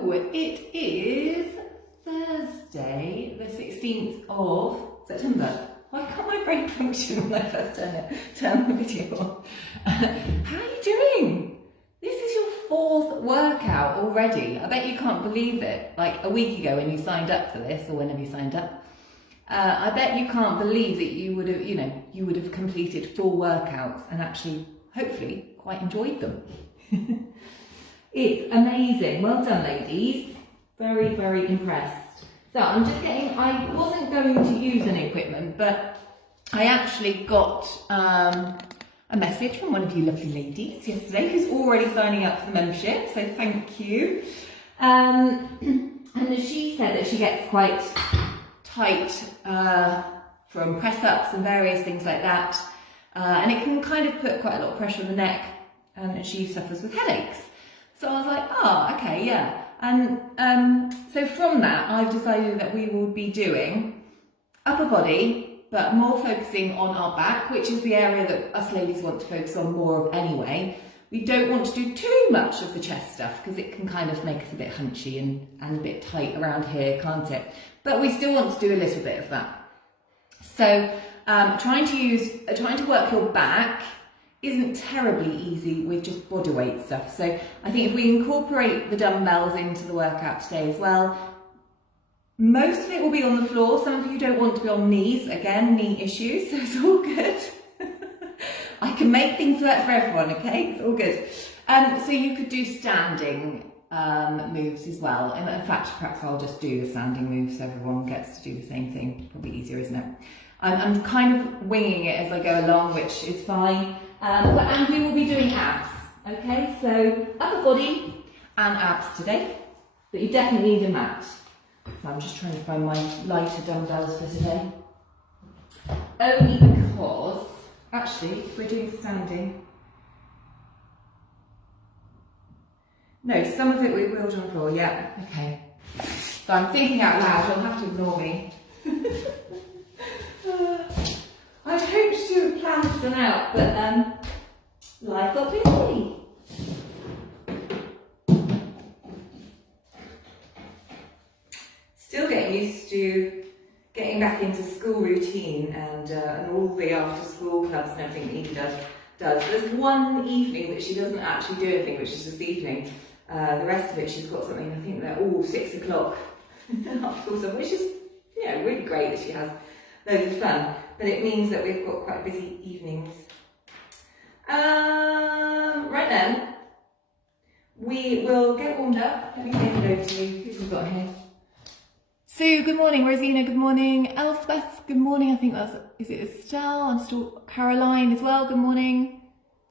So it is Thursday, the 16th of September. Why can't my brain function when I first turn the video on? How are you doing? This is your fourth workout already. I bet you can't believe it. Like a week ago when you signed up for this, or whenever you signed up, I bet you can't believe that you would have completed 4 workouts and actually, hopefully, quite enjoyed them. It's amazing. Well done, ladies. Very, very impressed. So I'm just I wasn't going to use any equipment, but I actually got a message from one of you lovely ladies yesterday who's already signing up for the membership, so thank you. And she said that she gets quite tight from press-ups and various things like that, and it can kind of put quite a lot of pressure on the neck, and she suffers with headaches. So I was like, oh, okay, yeah. And so from that, I've decided that we will be doing upper body, but more focusing on our back, which is the area that us ladies want to focus on more of anyway. We don't want to do too much of the chest stuff because it can kind of make us a bit hunchy and a bit tight around here, can't it? But we still want to do a little bit of that. So trying to work your back isn't terribly easy with just body weight stuff. So I think if we incorporate the dumbbells into the workout today as well, most of it will be on the floor. Some of you don't want to be on knees. Again, knee issues, so it's all good. I can make things work for everyone, okay? It's all good. So you could do standing moves as well. And in fact, perhaps I'll just do the standing moves so everyone gets to do the same thing. Probably easier, isn't it? I'm kind of winging it as I go along, which is fine. And we will be doing abs, okay? So upper body and abs today, but you definitely need a mat. So I'm just trying to find my lighter dumbbells for today. Only because, actually, if we're doing standing, no, some of it we will do on the floor, yeah, okay. So I'm thinking out loud, you'll have to ignore me. I'd hoped to have planned this one out, but life got busy. Still getting used to getting back into school routine and all the after school clubs and everything that Edie does. There's one evening that she doesn't actually do anything, which is this evening. The rest of it she's got something, I think they're all 6 o'clock after school, which is really great that she has loads of fun. But it means that we've got quite busy evenings. Right then, we will get warmed up. Let me say hello to you. Who's we got here? Sue, good morning. Rosina, good morning. Elspeth, good morning. I think is it Estelle? I'm still Caroline as well. Good morning.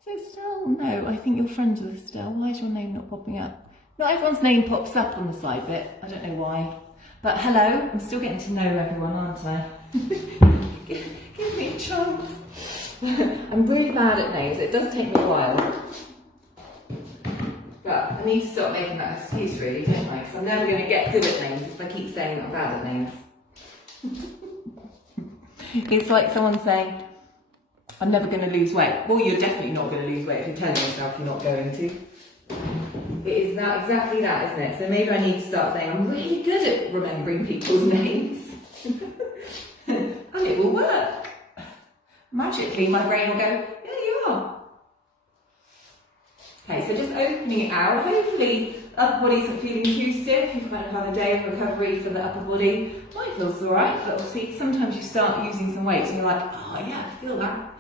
Is it Estelle? No, I think you're friends with Estelle. Why is your name not popping up? Not everyone's name pops up on the side bit. I don't know why. But hello, I'm still getting to know everyone, aren't I? Give me a chance. I'm really bad at names. It does take me a while. But I need to stop making that excuse, really, don't I? Because I'm never going to get good at names if I keep saying I'm bad at names. It's like someone saying, I'm never going to lose weight. Well, you're definitely not going to lose weight if you're telling yourself you're not going to. It is now exactly that, isn't it? So maybe I need to start saying I'm really good at remembering people's names. And it will work. Magically, my brain will go, yeah, you are. Okay, so just opening it out. Hopefully, the upper body isn't feeling too stiff. You kind of have a day of recovery for the upper body. Mine feels all right, but obviously sometimes you start using some weights and you're like, oh yeah, I feel that.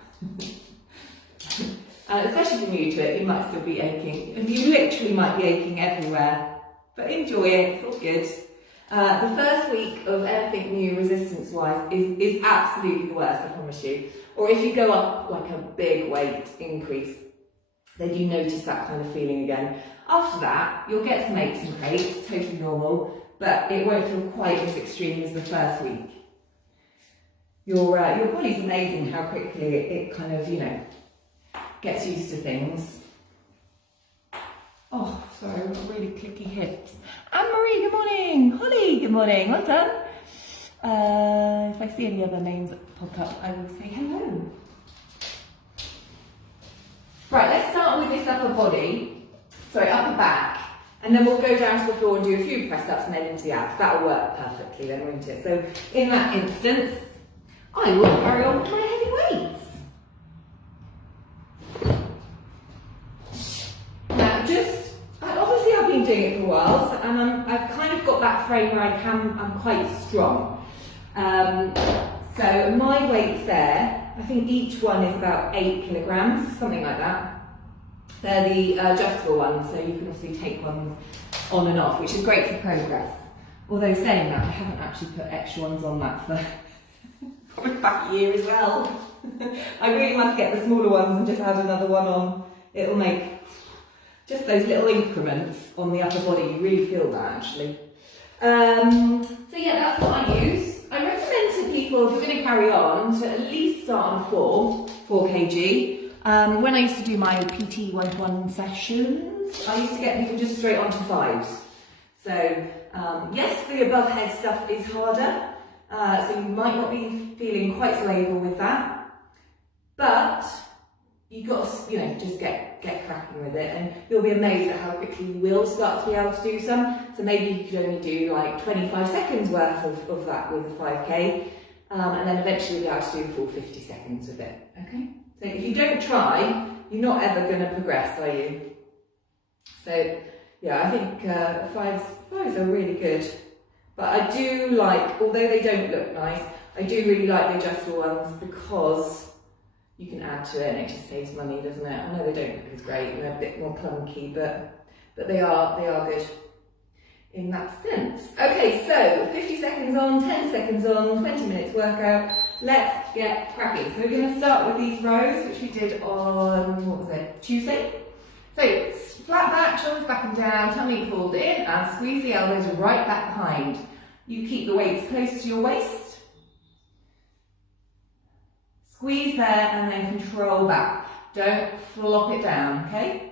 Especially if you're new to it, you might still be aching. And you literally might be aching everywhere. But enjoy it, it's all good. The first week of anything new resistance-wise is absolutely the worst, I promise you. Or if you go up like a big weight increase, then you notice that kind of feeling again. After that, you'll get some aches and pains, totally normal, but it won't feel quite as extreme as the first week. Your body's amazing how quickly it kind of, gets used to things. Oh, sorry, I've got really clicky hips. Anne-Marie, good morning. Holly, good morning. Well done. If I see any other names that pop up, I will say hello. Right, let's start with this upper back. And then we'll go down to the floor and do a few press-ups and then into the abs. That'll work perfectly then, won't it? So in that instance, I will carry on with my heavy weights. Now obviously I've been doing it for a while, and I've kind of got that frame where I'm quite strong. So my weights there, I think each one is about 8 kilograms, something like that. They're the adjustable ones, so you can obviously take ones on and off, which is great for progress. Although saying that, I haven't actually put extra ones on that for probably about a year as well. I really must get the smaller ones and just add another one on. It'll make just those little increments on the upper body, you really feel that actually. So yeah, that's what I use. I recommend to people, if you're going to carry on, to at least start on 4 kg. When I used to do my PT one-to-one sessions, I used to get people just straight onto 5s. So yes, the above head stuff is harder, so you might not be feeling quite so able with that, but you've got to, just get cracking with it, and you'll be amazed at how quickly you will start to be able to do some. So maybe you could only do like 25 seconds worth of that with a 5k, and then eventually you'll be able to do the full 50 seconds with it, okay? So if you don't try, you're not ever going to progress, are you? So yeah, I think 5s are really good. But I do like, although they don't look nice, I do really like the adjustable ones because you can add to it and it just saves money, doesn't it? I know they don't look as great and they're a bit more clunky, but they are good in that sense. Okay, so 50 seconds on, 10 seconds on, 20 minutes workout. Let's get cracking. So we're going to start with these rows, which we did on, what was it, Tuesday? So flat back, shoulders back and down, tummy pulled in, and squeeze the elbows right back behind. You keep the weights close to your waist. Squeeze there and then control back. Don't flop it down, okay?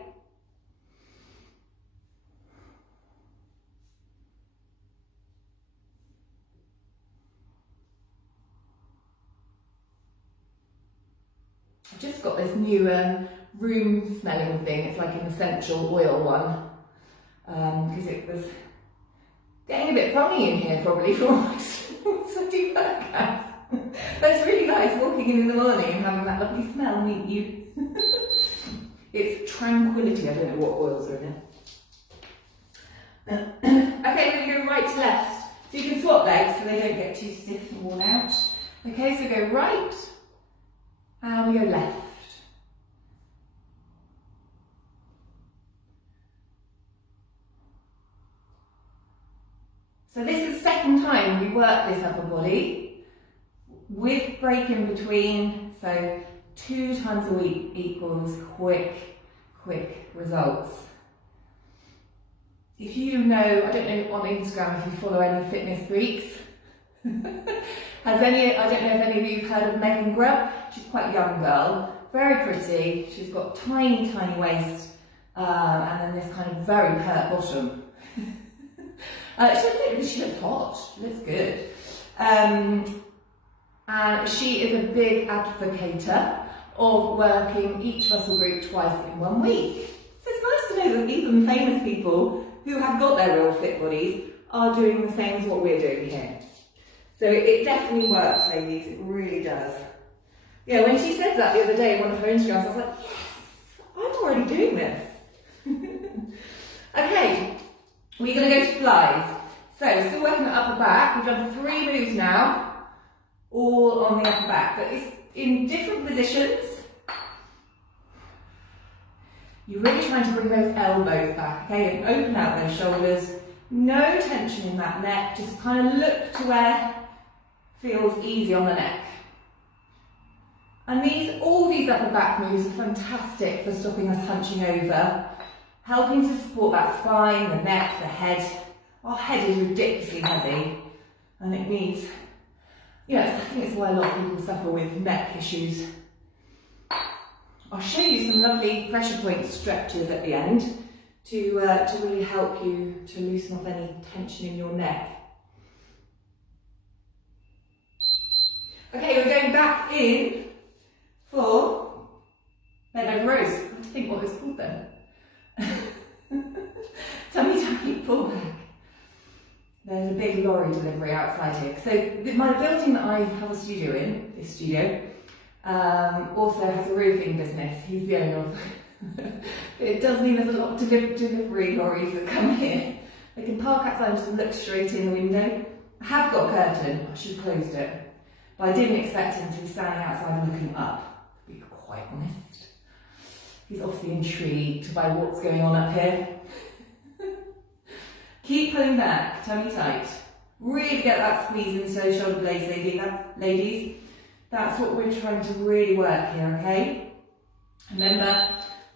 I've just got this new room smelling thing. It's like an essential oil one, because it was getting a bit funny in here probably for my sweaty workouts. But it's really nice walking in the morning and having that lovely smell meet you. It's tranquility. I don't know what oils are in it. Okay, we're going to go right to left. So you can swap legs so they don't get too stiff and worn out. Okay, so go right. And we go left. So this is the second time we work this upper body with break in between. So 2 times a week equals quick results. If you know, I don't know on Instagram if you follow any fitness freaks. I don't know if any of you have heard of Megan Grubb. She's quite a young girl, very pretty. She's got tiny waist, and then this kind of very pert bottom. She looks hot. She looks good. And she is a big advocator of working each muscle group twice in 1 week. So it's nice to know that even famous people who have got their real fit bodies are doing the same as what we're doing here. So it definitely works, ladies, it really does. Yeah, when she said that the other day in one of her Instagrams, I was like, yes, I'm already doing this. Okay, we're going to go to flies. So, still working the upper back. We've done 3 moves now, all on the upper back, but it's in different positions. You're really trying to bring those elbows back, okay, and open out those shoulders. No tension in that neck, just kind of look to where feels easy on the neck. And all these upper back moves are fantastic for stopping us hunching over, helping to support that spine, the neck, the head. Our head is ridiculously heavy, and it needs, I think it's why a lot of people suffer with neck issues. I'll show you some lovely pressure point stretches at the end to really help you to loosen off any tension in your neck. Okay, we're going back in for bent over rows. I have to think what it's called then. Tummy tuck there's a big lorry delivery outside here. So my building that I have a studio in, this studio, also has a roofing business. He's the owner of it does mean there's a lot of delivery lorries that come here. They can park outside and just look straight in the window. I have got a curtain, I should have closed it. But I didn't expect him to be standing outside and looking up, to be quite honest. He's obviously intrigued by what's going on up here. Keep pulling back, tummy tight. Really get that squeeze into those shoulder blades, ladies. That's what we're trying to really work here, okay? Remember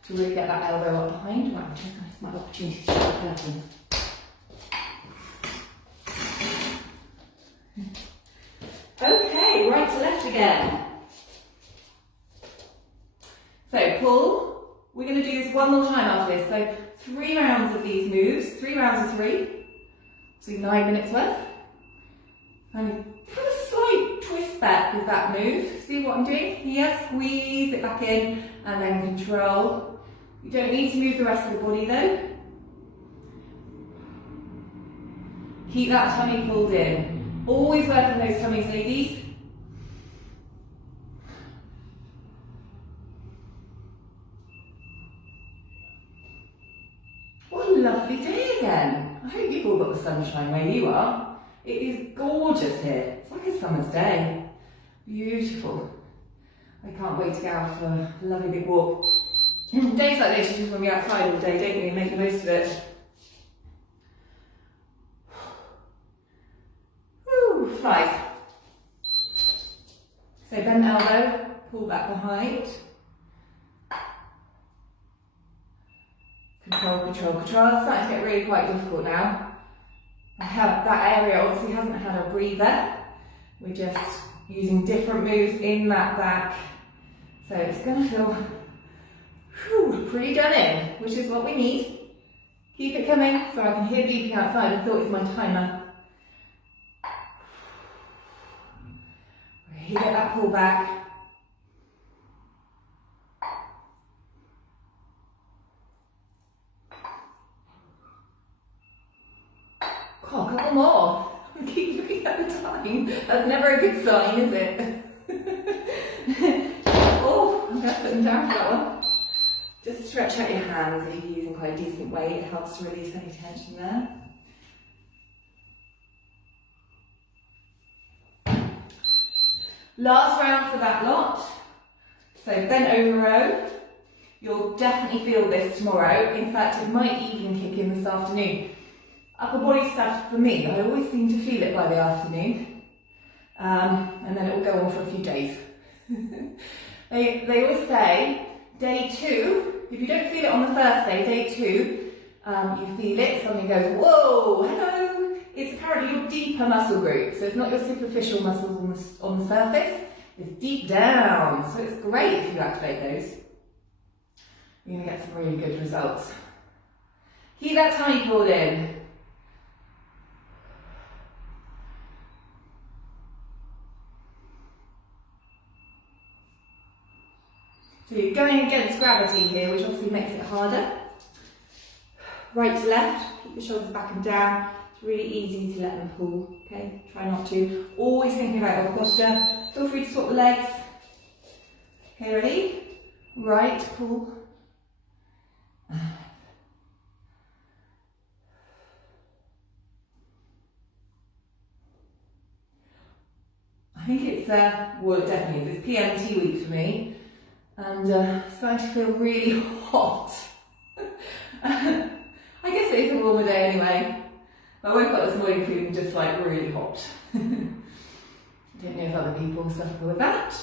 to really get that elbow up behind. Right, I'm just going to have an opportunity to shut the curtain. Okay, right to left again. So pull. We're going to do this one more time after this. So 3 rounds of these moves, 3 rounds of 3. So 9 minutes worth. And have a slight twist back with that move. See what I'm doing here? Squeeze it back in and then control. You don't need to move the rest of the body though. Keep that tummy pulled in. Always work on those tummies, ladies. What a lovely day again. I hope you've all got the sunshine where you are. It is gorgeous here. It's like a summer's day. Beautiful. I can't wait to go out for a lovely big walk. Days like this, you just want to be outside all day, don't you? Make the most of it. Woo, nice. So bend elbow, pull back behind. Control, control, control. It's starting to get really quite difficult now. That area obviously hasn't had a breather. We're just using different moves in that back. So it's going to feel pretty done in, which is what we need. Keep it coming so I can hear beeping outside. I thought it was my timer. Really get that pull back. Oh, a couple more. I keep looking at the time. That's never a good sign, is it? Oh, I'm going to put them down for that one. Just stretch out your hands if you're using quite a decent weight. It helps to release any tension there. Last round for that lot. So bent over row. You'll definitely feel this tomorrow. In fact, it might even kick in this afternoon. Upper body stuff for me, I always seem to feel it by the afternoon. And then it will go on for a few days. They always say, day 2, if you don't feel it on the first day, day 2, you feel it, something goes, whoa, hello. It's apparently your deeper muscle group. So it's not your superficial muscles on the surface, it's deep down. So it's great if you activate those. You're going to get some really good results. Keep that tummy pulled in. So you're going against gravity here, which obviously makes it harder. Right to left, keep the shoulders back and down. It's really easy to let them pull, okay? Try not to. Always thinking about your posture. Feel free to swap the legs. Okay, ready? Right, pull. I think it's, well it definitely is, it's PMT week for me. And starting to feel really hot. I guess it is a warmer day anyway. I woke up this morning feeling just like really hot. I don't know if other people suffer with that.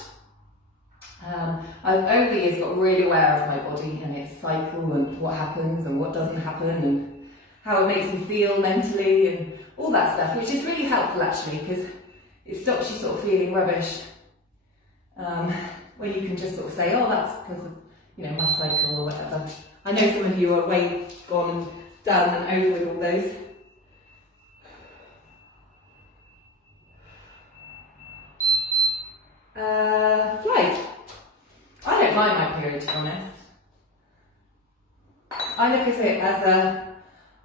I've over the years got really aware of my body and its cycle and what happens and what doesn't happen and how it makes me feel mentally and all that stuff, which is really helpful actually because it stops you sort of feeling rubbish. When you can just sort of say, oh, that's because of, you know, my cycle or whatever. I know some of you are way gone and done and over with all those. Right. I don't mind my period, to be honest. I look at it as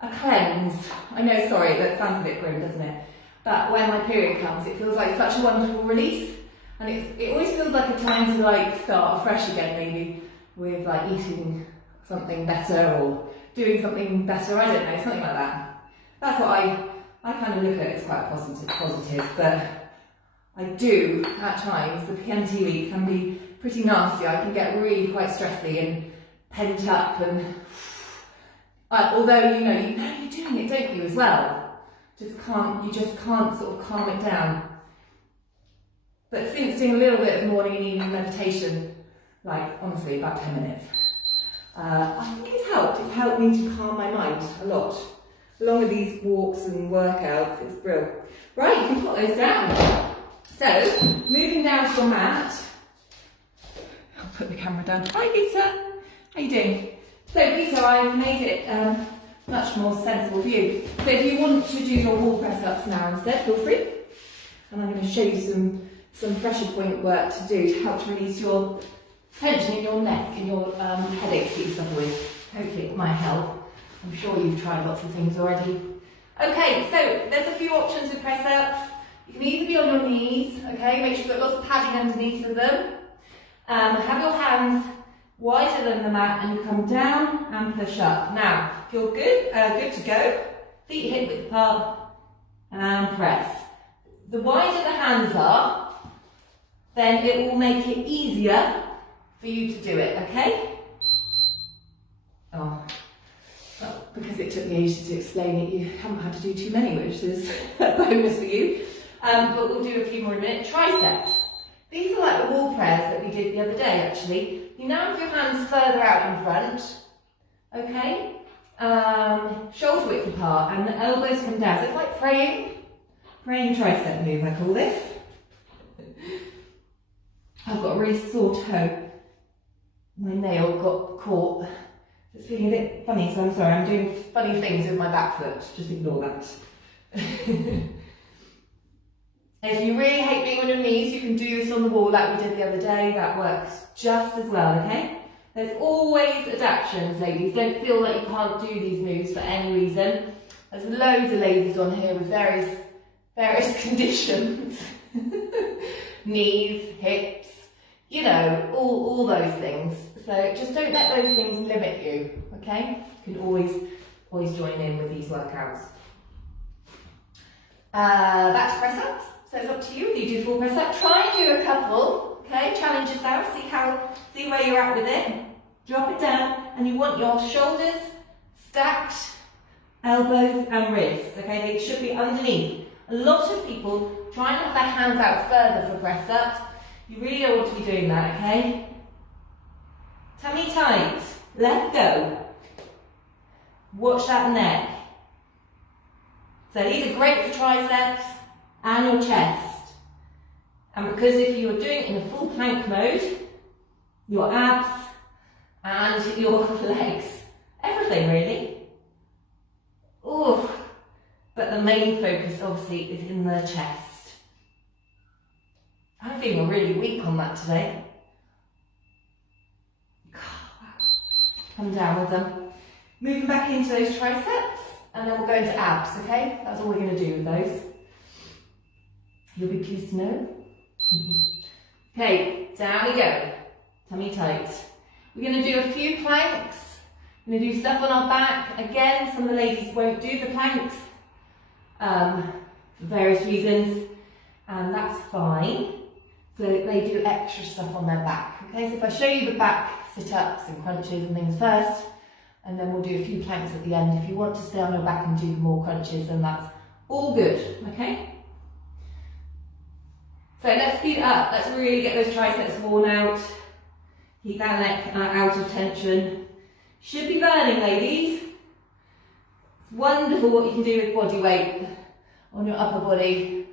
a cleanse. I know, sorry, that sounds a bit grim, doesn't it? But when my period comes, it feels like such a wonderful release. And it always feels like a time to like start afresh again, maybe with like eating something better or doing something better, I don't know, something like that. That's what I kind of look at it as quite positive, but I do, at times, the PMT week can be pretty nasty. I can get really quite stressy and pent up, and although you know you're doing it, don't you, as well? You just can't sort of calm it down. But since doing a little bit of morning and evening meditation, like honestly about 10 minutes, I think it's helped. It's helped me to calm my mind a lot. Along with these walks and workouts, it's brilliant. Right, you can put those down. So, moving down to your mat. I'll put the camera down. Hi Peter, how you doing? So Peter, I've made it much more sensible for you. So if you want to do your wall press ups now instead, feel free. And I'm going to show you some pressure point work to do to help to release your tension in your neck and your headaches that you suffer with. Hopefully it might help. I'm sure you've tried lots of things already. Okay, so there's a few options with press ups. You can either be on your knees, okay, make sure you've got lots of padding underneath of them. Have your hands wider than the mat and you come down and push up. Now, if you're good to go, feet hip width apart and press. The wider the hands are, then it will make it easier for you to do it, okay? Well, because it took me ages to explain it, you haven't had to do too many, which is a bonus for you. But we'll do a few more in a minute. Triceps. These are like the wall prayers that we did the other day, actually. You now have your hands further out in front, okay? Shoulder width apart, and the elbows come down. So it's like praying tricep move, I call this. I've got a really sore toe. My nail got caught. It's feeling a bit funny, so I'm sorry. I'm doing funny things with my back foot. Just ignore that. If you really hate being on your knees, you can do this on the wall like we did the other day. That works just as well, okay? There's always adaptations, ladies. Don't feel like you can't do these moves for any reason. There's loads of ladies on here with various conditions. Knees, hips, you know, all those things. So just don't let those things limit you, okay? You can always join in with these workouts. That's press ups. So it's up to you. You do full press up. Try and do a couple, okay? Challenge yourself. See where you're at with it. Drop it down, and you want your shoulders stacked, elbows and wrists, okay? They should be underneath. A lot of people try and have their hands out further for press ups. You really don't want to be doing that, okay? Tummy tight. Let's go. Watch that neck. So these are great for triceps and your chest. And because if you are doing it in a full plank mode, your abs and your legs, everything really. Oh, but the main focus obviously is in the chest. I'm feeling really weak on that today. Come down with them. Moving back into those triceps, and then we'll go into abs, okay? That's all we're going to do with those. You'll be pleased to know. Okay, down we go. Tummy tight. We're going to do a few planks. We're going to do stuff on our back. Again, some of the ladies won't do the planks for various reasons, and that's fine. So they do extra stuff on their back. Okay, so if I show you the back sit-ups and crunches and things first, and then we'll do a few planks at the end. If you want to stay on your back and do more crunches, then that's all good, okay? So let's speed it up. Let's really get those triceps worn out. Keep that neck out of tension. Should be burning, ladies. It's wonderful what you can do with body weight on your upper body.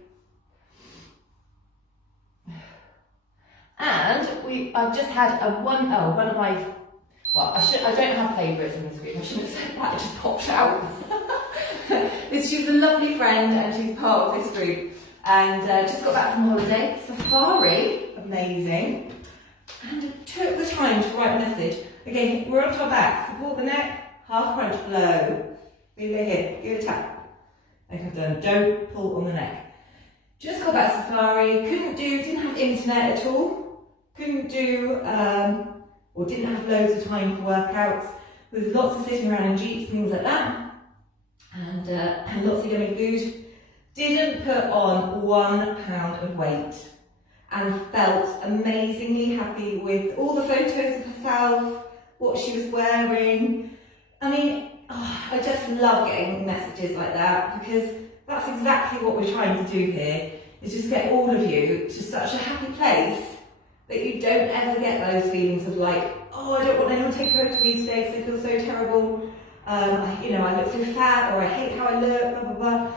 And I've just had one of my, well, I don't have favourites in this group. I shouldn't have said that. It just popped out. She's a lovely friend and she's part of this group. And just got back from holiday. Safari, amazing. And took the time to write a message. Again, we're onto our back. Support the neck, half crunch, blow. Feel it here, give it a tap. Like I've done, don't pull on the neck. Just got that safari, didn't have internet at all. Couldn't do, or didn't have loads of time for workouts. There was lots of sitting around in jeeps, things like that. And lots of yummy food. Didn't put on 1 pound of weight. And felt amazingly happy with all the photos of herself, what she was wearing. I mean, I just love getting messages like that because that's exactly what we're trying to do here, is just get all of you to such a happy place that you don't ever get those feelings of like, oh, I don't want anyone to take a photo of me today because I feel so terrible. I look so fat, or I hate how I look, blah, blah, blah.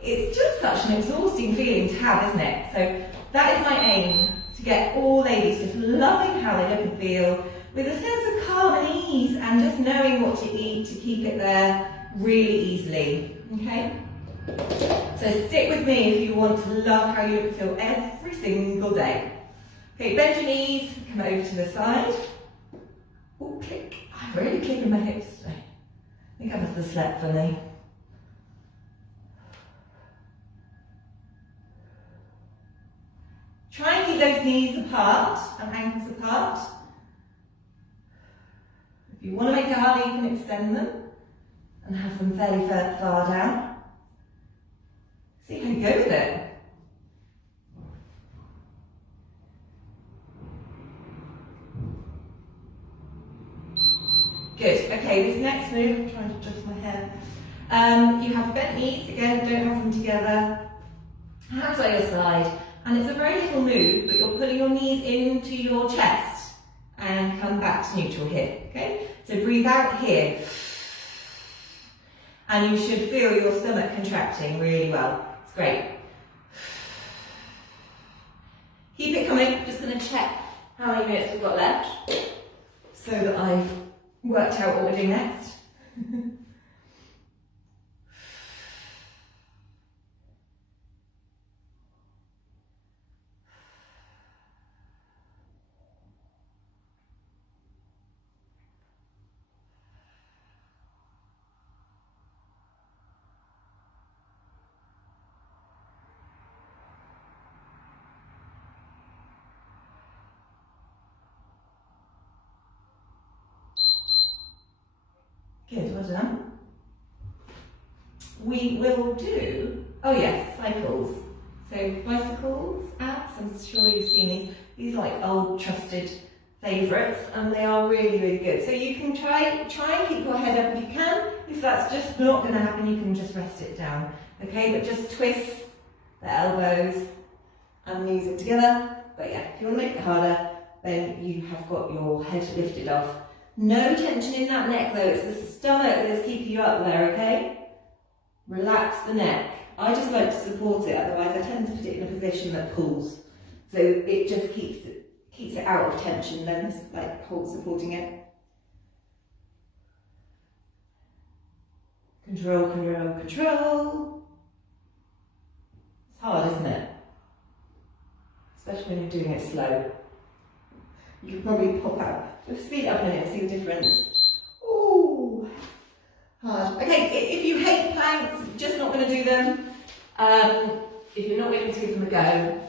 It's just such an exhausting feeling to have, isn't it? So that is my aim, to get all ladies just loving how they look and feel, with a sense of calm and ease, and just knowing what to eat to keep it there really easily, okay? So stick with me if you want to love how you look and feel every single day. Okay, bend your knees, come over to the side. Oh, click. I'm really clicking my hips today. I think I must have slept fully. Try and keep those knees apart and ankles apart. If you want to make it harder, you can extend them and have them fairly far down. See how you go with it. Good. Okay, this next move, I'm trying to adjust my hair. You have bent knees, again, don't have them together. Hands by your side. And it's a very little move, but you're pulling your knees into your chest and come back to neutral here, okay? So breathe out here. And you should feel your stomach contracting really well. It's great. Keep it coming. Just going to check how many minutes we've got left so that I've worked out what we're doing next. Good, well done. We will do, oh yes, cycles. So bicycles, abs, I'm sure you've seen these. These are like old trusted favourites, and they are really, really good. So you can try and keep your head up if you can. If that's just not going to happen, you can just rest it down. Okay, but just twist the elbows and knees in together. But yeah, if you want to make it harder, then you have got your head lifted off. No tension in that neck though, it's the stomach that is keeping you up there, okay? Relax the neck. I just like to support it, otherwise I tend to put it in a position that pulls. So it just keeps it out of tension, then it's like supporting it. Control, control, control. It's hard, isn't it? Especially when you're doing it slow. You could probably pop out. Just speed up a minute and see the difference. Ooh, hard. Okay, if you hate planks, just not going to do them. If you're not willing to give them a go,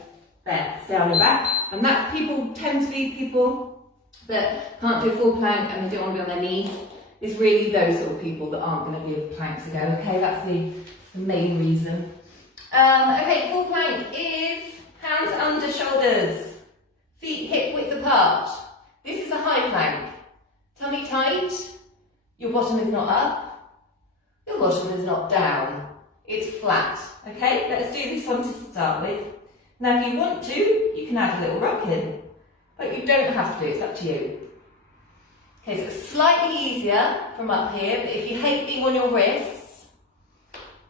then stay on your back. And that tend to be people that can't do a full plank and they don't want to be on their knees. It's really those sort of people that aren't going to give planks a go. Okay, that's the main reason. Okay, full plank is hands under shoulders, feet hip width apart. This is a high plank. Tummy tight, your bottom is not up, your bottom is not down. It's flat. Okay, let's do this one to start with. Now if you want to, you can add a little rock in, but you don't have to, it's up to you. Okay, so it's slightly easier from up here, but if you hate being on your wrists,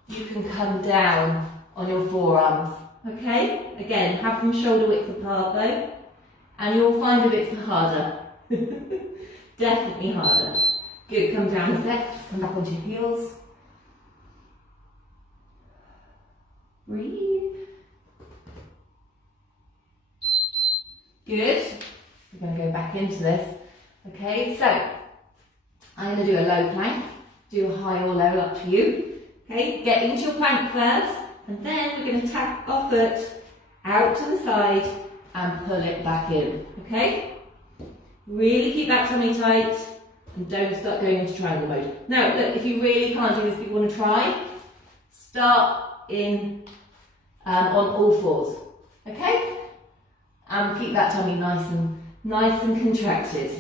you can come down on your forearms. Okay, again, have them shoulder width apart though, and you'll find a bit harder. Definitely harder. Good, come down a sec, just come back onto your heels. Breathe. Good. We're going to go back into this. Okay, so I'm going to do a low plank. Do a high or low, up to you. Okay, get into your plank first, and then we're going to tap our foot out to the side and pull it back in. Okay? Really keep that tummy tight and don't start going into triangle mode. Now, look, if you really can't do this but you want to try, start in on all fours. Okay? And keep that tummy nice and contracted.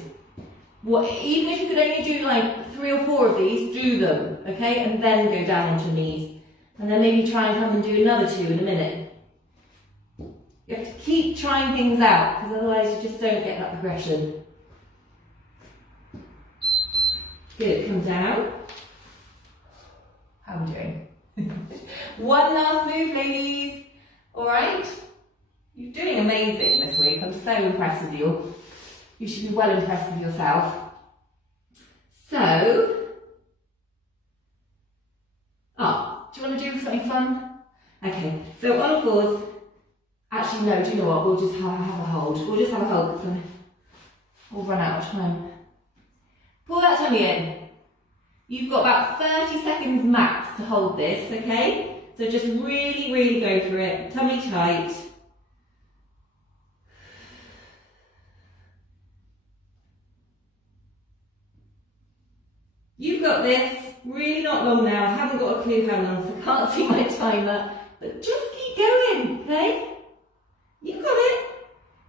Even if you could only do like 3 or 4 of these, do them, okay? And then go down onto knees. And then maybe try and come and do another 2 in a minute. You have to keep trying things out, because otherwise you just don't get that progression. Good, come down. How are we doing? One last move, ladies. All right? You're doing amazing this week. I'm so impressed with you. You should be well impressed with yourself. So, do you want to do something fun? Okay, so on all fours, actually no, do you know what? We'll just have a hold. We'll just have a hold because we'll run out of time. Pull that tummy in. You've got about 30 seconds max to hold this, okay? So just really, really go for it. Tummy tight. You've got this. Really not long now. I haven't got a clue how long, so I can't see my timer. But just keep going, okay? You've got it.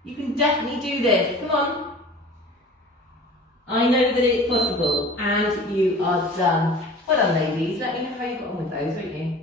You can definitely do this. Come on. I know that it's possible. And you are done. Well done, ladies. Let me know how you got on with those, won't you?